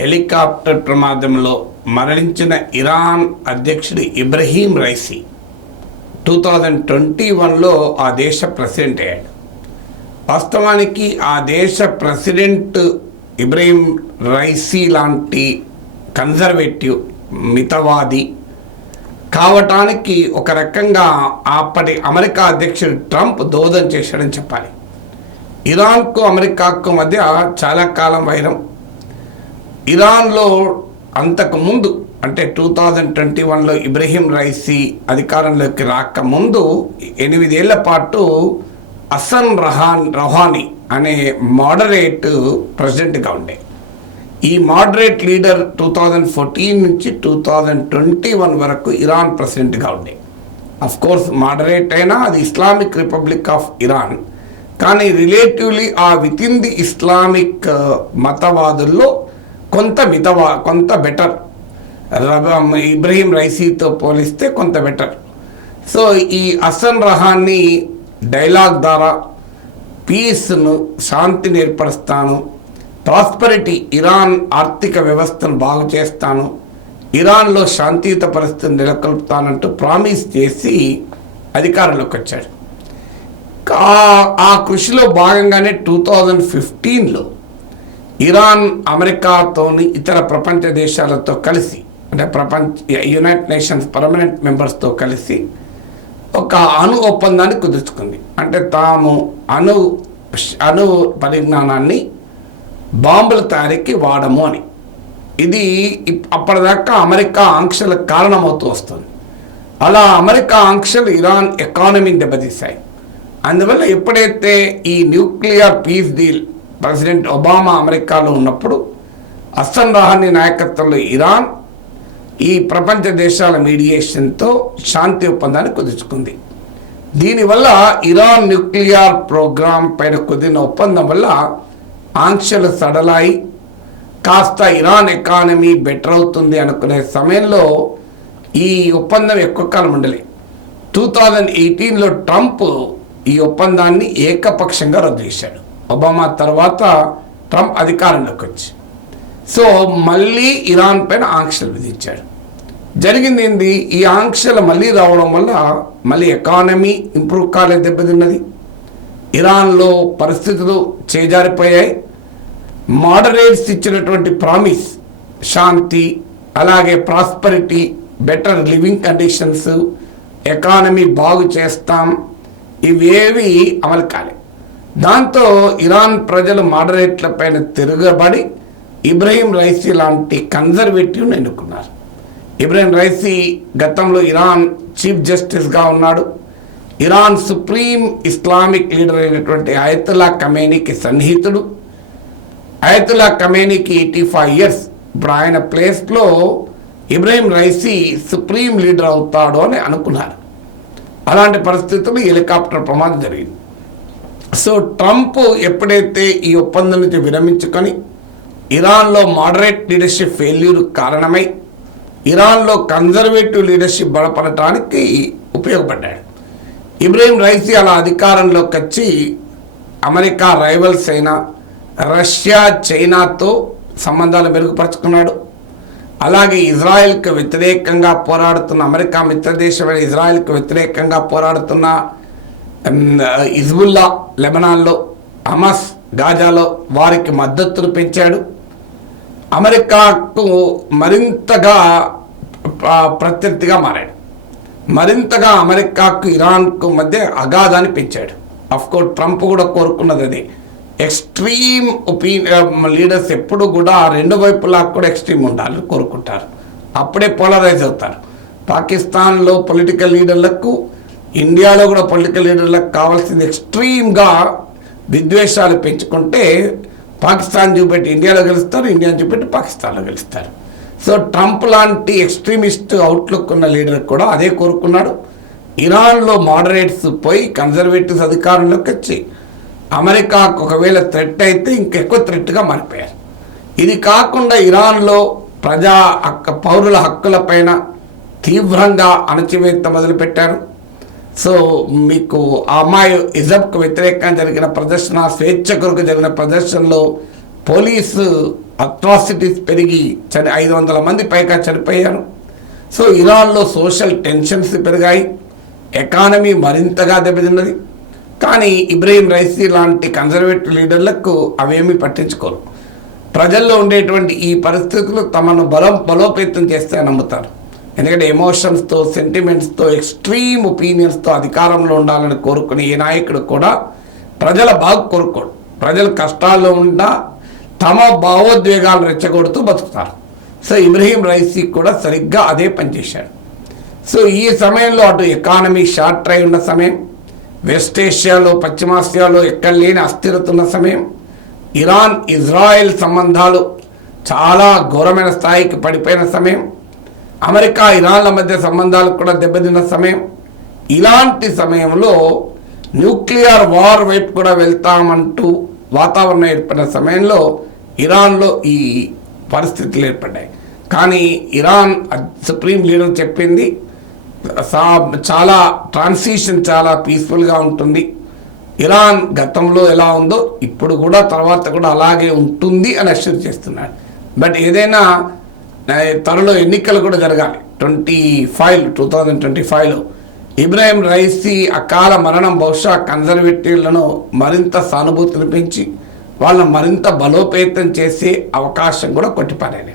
Helicopter ప్రమాదంలో మరణించిన Iran అధ్యక్షుడు ఇబ్రహీం రైసీ 2021లో ఆ దేశ ప్రెసిడెంట్ అయ్యాడు. వాస్తవానికి ఆ దేశ ప్రెసిడెంట్ ఇబ్రహీం రైసీ లాంటి కన్జర్వేటివ్ మితవాది కావటానికి ఒక రకంగా అప్పటి అమెరికా అధ్యక్షుడు ట్రంప్ దోహదం చేశాడని చెప్పాలి. ఇరాన్కు అమెరికాకు మధ్య చాలా కాలం వైరం. ఇరాన్లో అంతకుముందు అంటే 2021లో ఇబ్రహీం రైసీ అధికారంలోకి రాకముందు 8 ఏళ్ల పాటు హసన్ రౌహానీ అనే మోడరేట్ ప్రెసిడెంట్గా ఉండే. ఈ మోడరేట్ లీడర్ 2014 నుంచి 2021 వరకు ఇరాన్ ప్రెసిడెంట్గా ఉండే. అఫ్కోర్స్ మోడరేట్ అయినా అది ఇస్లామిక్ రిపబ్లిక్ ఆఫ్ ఇరాన్, కానీ రిలేటివ్లీ ఆ విత్ ఇన్ ది ఇస్లామిక్ మతవాదుల్లో కొంత బెటర్. ఇబ్రహీం రైసీతో పోలిస్తే కొంత బెటర్. సో ఈ హసన్ రౌహానీ డైలాగ్ ద్వారా పీస్ను, శాంతిని ఏర్పరుస్తాను, ప్రాస్పరిటీ, ఇరాన్ ఆర్థిక వ్యవస్థను బాగు చేస్తాను, ఇరాన్లో శాంతియుత పరిస్థితిని నెలకొల్పుతానంటూ ప్రామిస్ చేసి అధికారంలోకి వచ్చాడు. ఆ కృషిలో భాగంగానే 2015లో ఇరాన్ అమెరికాతోని ఇతర ప్రపంచ దేశాలతో కలిసి అంటే యునైటెడ్ నేషన్స్ పర్మనెంట్ మెంబర్స్తో కలిసి ఒక అణు ఒప్పందాన్ని కుదుర్చుకుంది. అంటే తాము అణు పరిజ్ఞానాన్ని బాంబుల తయారీకి వాడము అని. ఇది అప్పటిదాకా అమెరికా ఆంక్షలకు కారణమవుతూ వస్తుంది. అలా అమెరికా ఆంక్షలు ఇరాన్ ఎకానమీని దెబ్బతీశాయి. అందువల్ల ఎప్పుడైతే ఈ nuclear piece deal president Obama అమెరికాలో ఉన్నప్పుడు హసన్ రౌహానీ నాయకత్వంలో ఇరాన్ ఈ ప్రపంచ దేశాల మీడియేషన్తో శాంతి ఒప్పందాన్ని కుదుర్చుకుంది. దీనివల్ల ఇరాన్ న్యూక్లియర్ ప్రోగ్రామ్ పైన కుదిరిన ఒప్పందం వల్ల ఆంక్షలు సడలాయి, కాస్త ఇరాన్ ఎకానమీ బెటర్ అవుతుంది అనుకునే సమయంలో ఈ ఒప్పందం ఎక్కువ కాలం ఉండలే. 2018లో ట్రంప్ ఈ ఒప్పందాన్ని ఏకపక్షంగా రద్దు చేశాడు. ఒబామా తర్వాత ట్రంప్ అధికారంలోకి వచ్చి సో మళ్ళీ ఇరాన్ పైన ఆంక్షలు విధించాడు. జరిగింది ఏంది, ఈ ఆంక్షలు మళ్ళీ రావడం వల్ల మళ్ళీ ఎకానమీ ఇంప్రూవ్ కాలేదు, దెబ్బతిన్నది. ఇరాన్లో పరిస్థితులు చేజారిపోయాయి. మోడరేట్స్ ఇచ్చినటువంటి ప్రామిస్, శాంతి, అలాగే prosperity, better living conditions, economy బాగు చేస్తాం, ఇవేవి అమలు కాలే. దాంతో ఇరాన్ ప్రజలు మోడరేట్ల పైన తిరగబడి ఇబ్రహీం రైసీ లాంటి కన్జర్వేటివ్ని ఎన్నుకున్నారు. ఇబ్రహీం రైసీ గతంలో ఇరాన్ చీఫ్ జస్టిస్గా ఉన్నాడు. ఇరాన్ సుప్రీం ఇస్లామిక్ లీడర్ అయినటువంటి అయతుల్లా ఖమేనీకి సన్నిహితుడు. అయతుల్లా ఖమేనీకి 85 years. ఇప్పుడు ఆయన ప్లేస్లో ఇబ్రహీం రైసీ సుప్రీం లీడర్ అవుతాడు అని అనుకున్నారు. అలాంటి పరిస్థితుల్లో హెలికాప్టర్ ప్రమాదం జరిగింది. సో ట్రంప్ ఎప్పుడైతే ఈ ఒప్పందం నుంచి విరమించుకొని ఇరాన్లో మోడరేట్ లీడర్షిప్ ఫెయిల్యూర్ కారణమై ఇరాన్లో కన్జర్వేటివ్ లీడర్షిప్ బలపడటానికి ఉపయోగపడ్డాడు. ఇబ్రహీం రైసీ అలా అధికారంలోకి వచ్చి అమెరికా రైవల్స్ అయిన రష్యా, చైనాతో సంబంధాలు మెరుగుపరుచుకున్నాడు. అలాగే ఇజ్రాయెల్కి వ్యతిరేకంగా పోరాడుతున్న అమెరికా మిత్రదేశమైన ఇజ్రాయెల్కి వ్యతిరేకంగా పోరాడుతున్న హిజ్బుల్లా లెబనాన్లో, హమాస్ గాజాలో వారికి మద్దతును పెంచాడు. అమెరికాకు మరింతగా ప్రత్యర్థిగా మారాడు. మరింతగా అమెరికాకు ఇరాన్కు మధ్య అగాధాన్ని పెంచాడు. అఫ్కోర్స్ ట్రంప్ కూడా కోరుకున్నది అది. ఎక్స్ట్రీమ్ లీడర్స్ ఎప్పుడు కూడా రెండు వైపులా కూడా ఎక్స్ట్రీమ్ ఉండాలని కోరుకుంటారు. అప్పుడే పోలరైజ్ అవుతారు. పాకిస్తాన్లో పొలిటికల్ లీడర్లకు, ఇండియాలో కూడా పొలిటికల్ లీడర్లకు కావాల్సింది ఎక్స్ట్రీమ్గా విద్వేషాలు పెంచుకుంటే పాకిస్తాన్ చూపెట్టి ఇండియాలో గెలుస్తారు, ఇండియాని చూపెట్టి పాకిస్తాన్లో గెలుస్తారు. సో ట్రంప్ లాంటి ఎక్స్ట్రీమిస్ట్ అవుట్లుక్ ఉన్న లీడర్ కూడా అదే కోరుకున్నాడు. ఇరాన్లో మోడరేట్స్ పోయి కన్జర్వేటివ్స్ అధికారంలోకి వచ్చి అమెరికాకు ఒకవేళ థ్రెట్ అయితే ఇంకెక్కువ థ్రెట్గా మారిపోయారు. ఇది కాకుండా ఇరాన్లో పౌరుల హక్కులపైన తీవ్రంగా అణచివేత మొదలుపెట్టారు. సో మీకు ఆ అమ్మాయి హిజబ్కు వ్యతిరేకంగా జరిగిన ప్రదర్శన, స్వేచ్ఛ కొరకు జరిగిన ప్రదర్శనలో పోలీసు అట్రాసిటీస్ పెరిగి 500 మంది పైగా చనిపోయారు. సో ఇరాన్లో సోషల్ టెన్షన్స్ పెరిగాయి, ఎకానమీ మరింతగా దెబ్బతిన్నది. కానీ ఇబ్రహీం రైసీ లాంటి కన్జర్వేటివ్ లీడర్లకు అవేమీ పట్టించుకోరు. ప్రజల్లో ఉండేటువంటి ఈ పరిస్థితులు తమను బలోపేతం చేస్తే నమ్ముతారు. ఎందుకంటే ఎమోషన్స్తో, సెంటిమెంట్స్తో, ఎక్స్ట్రీమ్ ఒపీనియన్స్తో అధికారంలో ఉండాలని కోరుకునే ఏ నాయకుడు కూడా ప్రజల బాగు కోరుకోడు. ప్రజలు కష్టాల్లో ఉన్నా తమ భావోద్వేగాలు రెచ్చగొడుతూ బతుకుతారు. సో ఇబ్రహీం రైసీ కూడా సరిగ్గా అదే పనిచేశాడు. సో ఈ సమయంలో అటు ఎకానమీ షార్ట్ అయి ఉన్న సమయం, వెస్ట్ ఏషియాలో, పశ్చిమాసియాలో ఎక్కడ లేని అస్థిరత ఉన్న సమయం, ఇరాన్ ఇజ్రాయెల్ సంబంధాలు చాలా ఘోరమైన స్థాయికి పడిపోయిన సమయం, అమెరికా ఇరాన్ల మధ్య సంబంధాలు కూడా దెబ్బతిన్న సమయం. ఇలాంటి సమయంలో న్యూక్లియర్ వార్ వైపు కూడా వెళ్తామంటూ వాతావరణం ఏర్పడిన సమయంలో ఇరాన్లో ఈ పరిస్థితులు ఏర్పడ్డాయి. కానీ ఇరాన్ సుప్రీం లీడర్ చెప్పింది చాలా ట్రాన్సిషన్ చాలా పీస్ఫుల్గా ఉంటుంది. ఇరాన్ గతంలో ఎలా ఉందో ఇప్పుడు కూడా తర్వాత కూడా అలాగే ఉంటుంది అని అష్యూర్ చేస్తున్నాడు. బట్ ఏదైనా త్వరలో ఎన్నికలు కూడా జరగాలి. 2025లో ఇబ్రహీం రైసీ అకాల మరణం బహుశా కన్జర్వేటివ్లను మరింత సానుభూతిని పెంచి వాళ్ళని మరింత బలోపేతం చేసే అవకాశం కూడా కొట్టిపారేది.